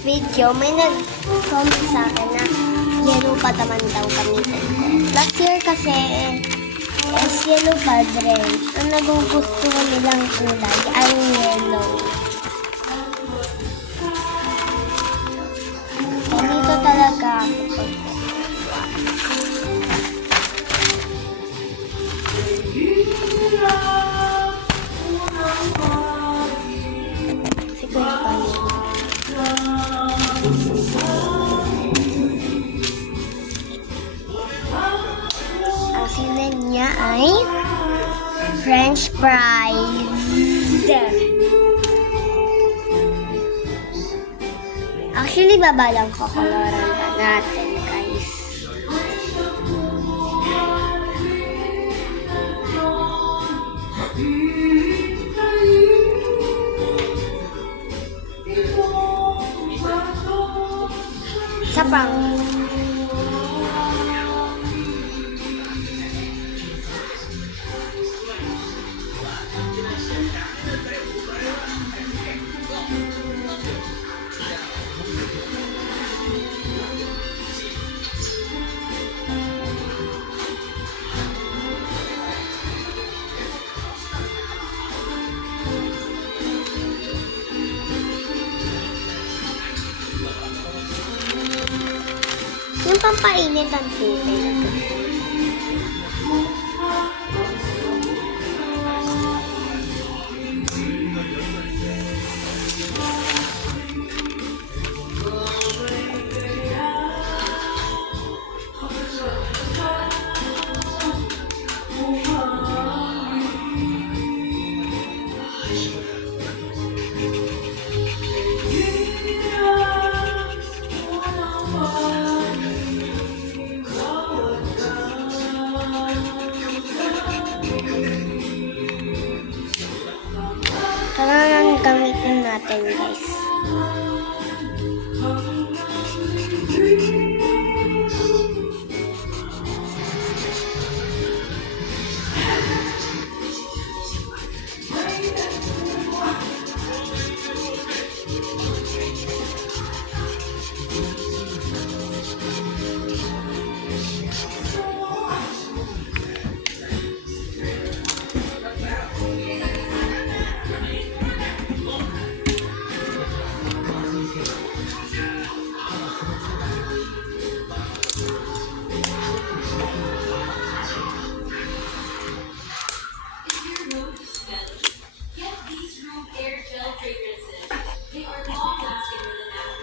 video, may nag-comment sa akin na yellow pa naman daw gamitin ko. Last year kasi is yellow padre. Ang nagugustuhan nilang kulay ay yellow. Dito talaga ako. Ang sinan niya ay French fries. Actually, babalang kokoloran pa natin, guys. Isa pang yung pampainit ang tubig. Kailangan gamitin natin, guys.